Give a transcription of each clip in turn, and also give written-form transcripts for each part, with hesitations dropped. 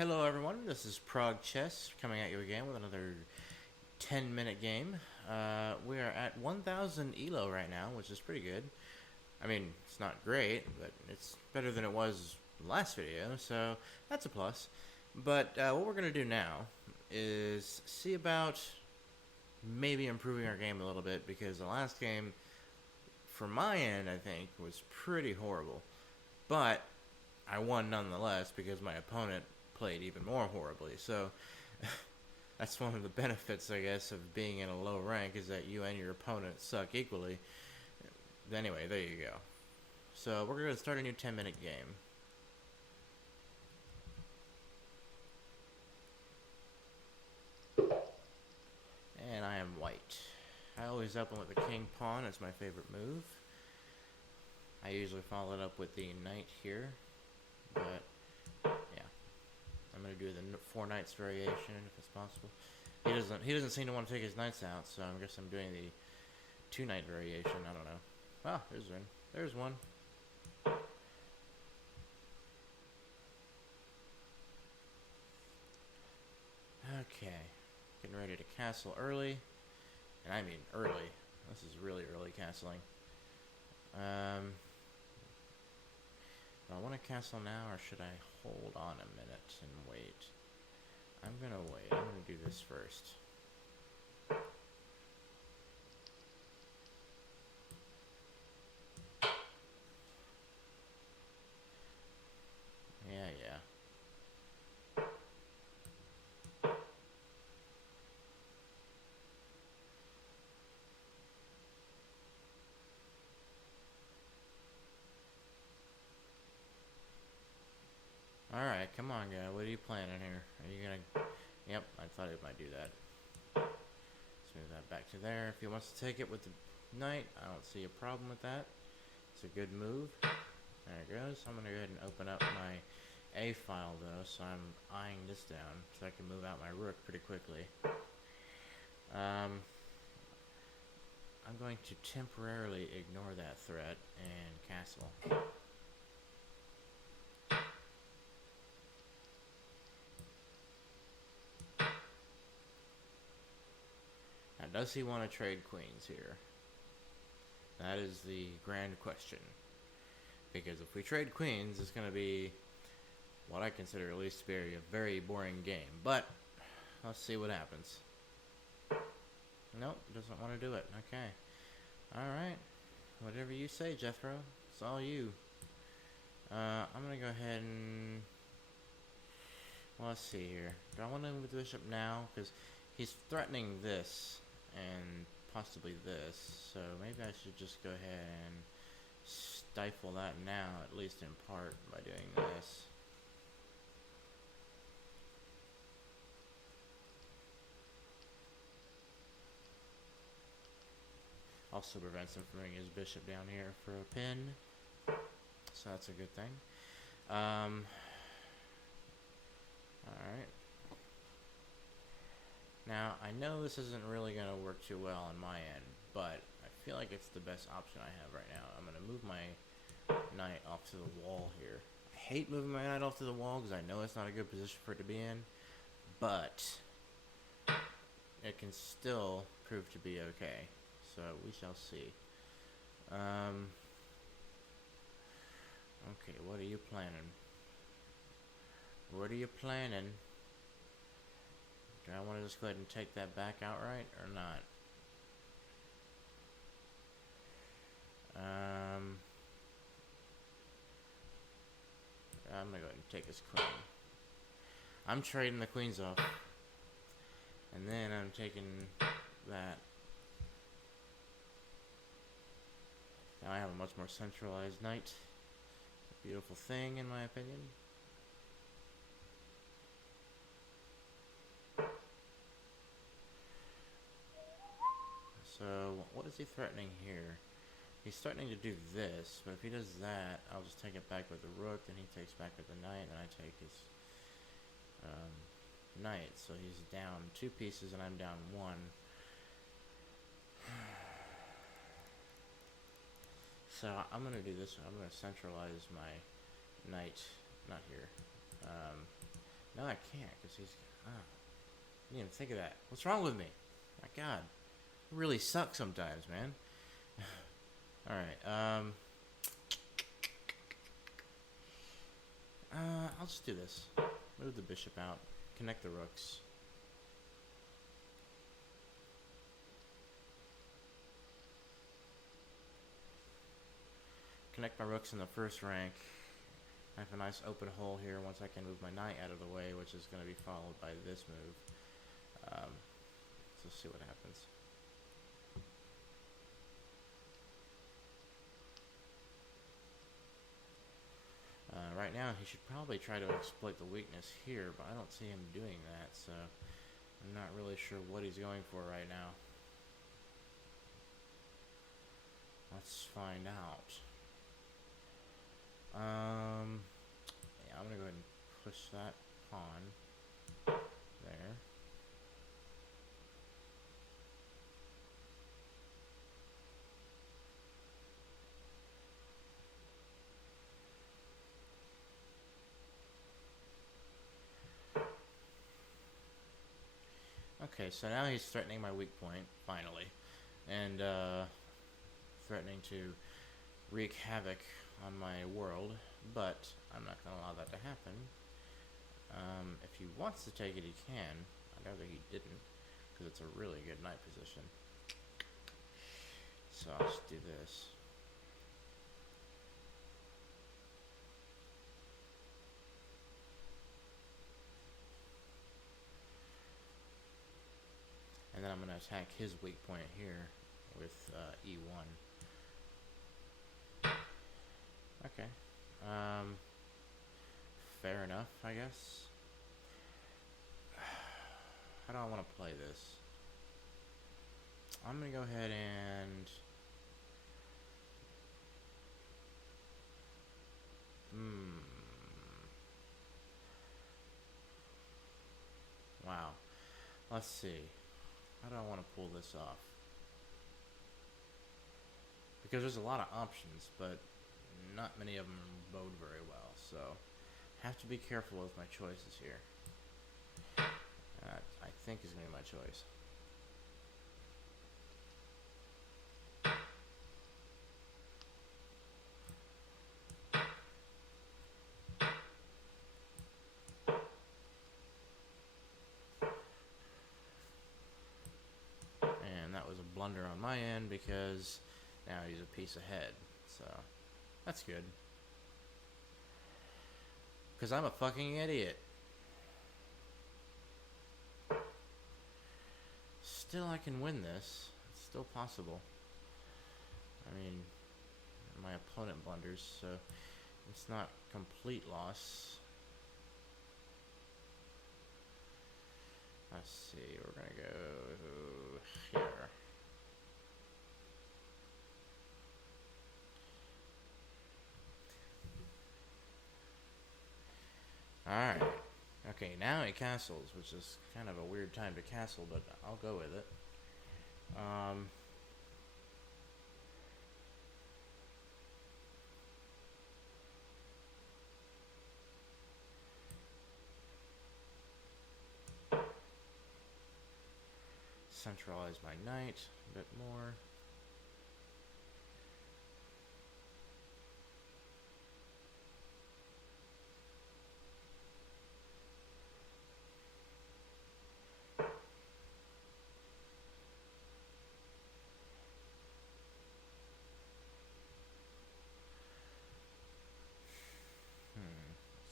Hello everyone, this is Progession coming at you again with another 10-minute game. We are at 1000 ELO right now, which is pretty good. I mean, it's not great, but it's better than it was last video, so that's a plus. But what we're going to do now is see about maybe improving our game a little bit, because the last game, from my end, I think, was pretty horrible. But I won nonetheless because my opponent played even more horribly. So that's one of the benefits, I guess, of being in a low rank, is that you and your opponent suck equally. Anyway, there you go. So we're going to start a new 10-minute game. And I am white. I always open with the king pawn. It's my favorite move. I usually follow it up with the knight here, but yeah, I'm gonna do the 4 knights variation if it's possible. He doesn't seem to want to take his knights out, so I guess I'm doing the 2 knight variation. I don't know. Ah, there's one. Okay, getting ready to castle early, and I mean early. This is really early castling. Do I want to castle now, or should I hold on a minute and wait? I'm gonna wait. I'm gonna do this first. Yeah. Alright, come on, guy. What are you planning here? Are you gonna... Yep, I thought it might do that. Let's move that back to there. If he wants to take it with the knight, I don't see a problem with that. It's a good move. There it goes. I'm gonna go ahead and open up my A file, though, so I'm eyeing this down, so I can move out my rook pretty quickly. I'm going to temporarily ignore that threat and castle. Now, does he want to trade queens here? That is the grand question. Because if we trade queens, it's going to be what I consider at least to be a very boring game. But let's see what happens. Nope, doesn't want to do it. Okay. Alright. Whatever you say, Jethro. It's all you. I'm going to go ahead and... Well, let's see here. Do I want to move the bishop now? Because he's threatening this and possibly this. So maybe I should just go ahead and stifle that now, at least in part, by doing this. Also prevents him from bringing his bishop down here for a pin, so that's a good thing. Alright. Now, I know this isn't really going to work too well on my end, but I feel like it's the best option I have right now. I'm going to move my knight off to the wall here. I hate moving my knight off to the wall because I know it's not a good position for it to be in, but it can still prove to be okay. So we shall see. Okay, what are you planning? What are you planning? Do I want to just go ahead and take that back outright or not? I'm gonna go ahead and take this queen. I'm trading the queens off. And then I'm taking that. Now I have a much more centralized knight. A beautiful thing, in my opinion. So, what is he threatening here? He's threatening to do this, but if he does that, I'll just take it back with the rook, then he takes back with the knight, and I take his knight. So he's down 2 pieces, and I'm down 1. So I'm going to do this. I'm going to centralize my knight, not here, No, I can't, because he's... Oh, I didn't even think of that. What's wrong with me? My God. I really suck sometimes, man. Alright, I'll just do this. Move the bishop out. Connect the rooks. Connect my rooks in the first rank. I have a nice open hole here once I can move my knight out of the way, which is going to be followed by this move. So let's see what happens. Right now, he should probably try to exploit the weakness here, but I don't see him doing that, so I'm not really sure what he's going for right now. Let's find out. Yeah, I'm gonna go ahead and push that pawn there. Okay, so now he's threatening my weak point, finally, and threatening to wreak havoc on my world, but I'm not going to allow that to happen. If he wants to take it, he can. I'd rather he didn't, because it's a really good knight position. So I'll just do this. And then I'm going to attack his weak point here with E1. Okay. Fair enough, I guess. How do I want to play this? I'm going to go ahead and... Wow. Let's see. How do I want to pull this off? Because there's a lot of options, but not many of them bode very well, so have to be careful with my choices here. I think is going to be my choice. And that was a blunder on my end because now he's a piece ahead, so that's good. Because I'm a fucking idiot. Still, I can win this. It's still possible. I mean, my opponent blunders, so it's not complete loss. Let's see, we're gonna go here. Alright. Okay, now it castles, which is kind of a weird time to castle, but I'll go with it. Centralize my knight a bit more.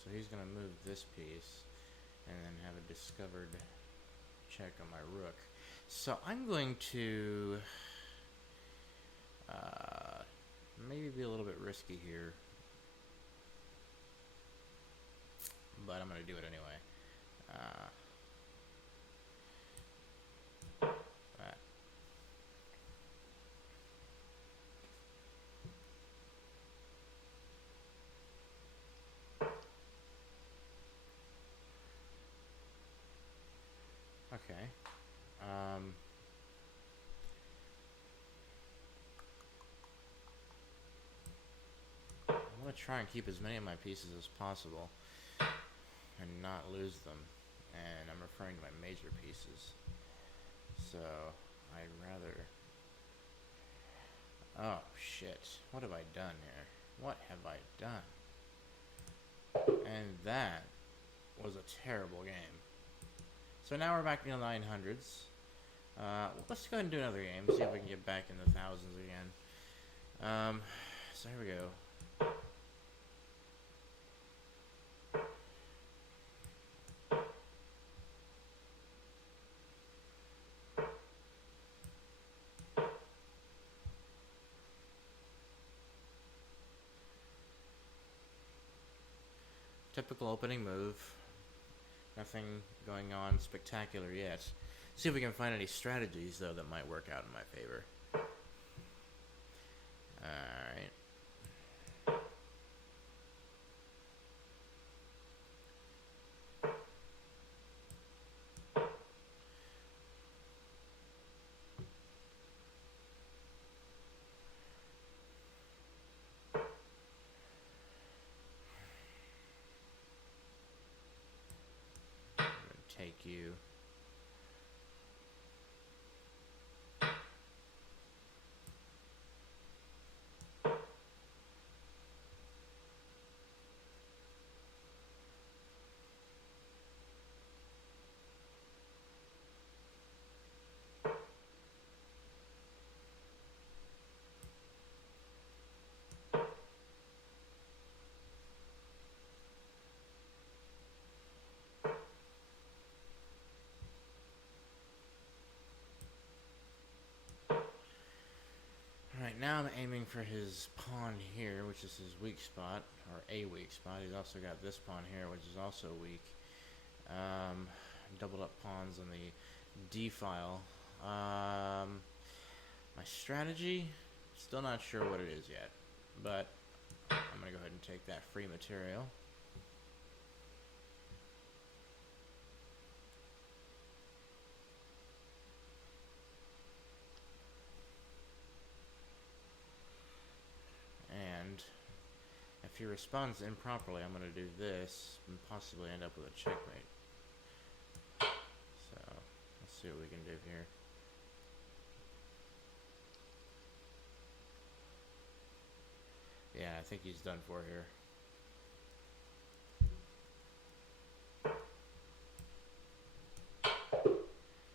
So he's going to move this piece and then have a discovered check on my rook. So I'm going to maybe be a little bit risky here, but I'm going to do it anyway. Okay. I'm going to try and keep as many of my pieces as possible. and not lose them. And I'm referring to my major pieces. So I'd rather... Oh shit, what have I done here? What have I done? And that was a terrible game. So now we're back in the 900s. Let's go ahead and do another game, see if we can get back in the thousands again. So here we go. Typical opening move. Nothing going on spectacular yet. See if we can find any strategies, though, that might work out in my favor. Alright. Take you. Alright, now I'm aiming for his pawn here, which is his weak spot, or a weak spot. He's also got this pawn here, which is also weak. Doubled up pawns on the D file. My strategy, still not sure what it is yet, but I'm going to go ahead and take that free material. And if he responds improperly, I'm going to do this and possibly end up with a checkmate. So, let's see what we can do here. Yeah, I think he's done for here.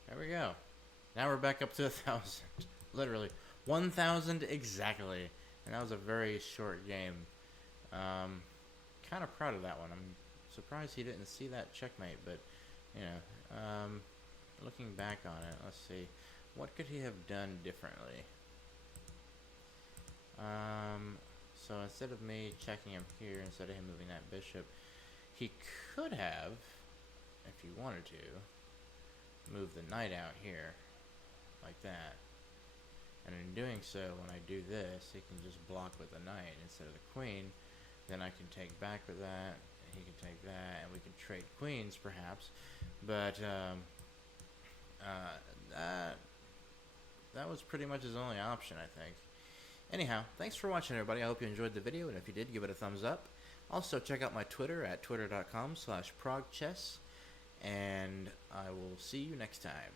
There we go. Now we're back up to 1,000. Literally. 1,000 exactly. And that was a very short game. Kind of proud of that one. I'm surprised he didn't see that checkmate, but, you know, looking back on it, let's see. What could he have done differently? So instead of me checking him here, instead of him moving that bishop, he could have, if he wanted to, move the knight out here, like that. And in doing so, when I do this, he can just block with the knight instead of the queen. Then I can take back with that, and he can take that, and we can trade queens, perhaps. But, that was pretty much his only option, I think. Anyhow, thanks for watching, everybody. I hope you enjoyed the video, and if you did, give it a thumbs up. Also, check out my Twitter at twitter.com/progchess, and I will see you next time.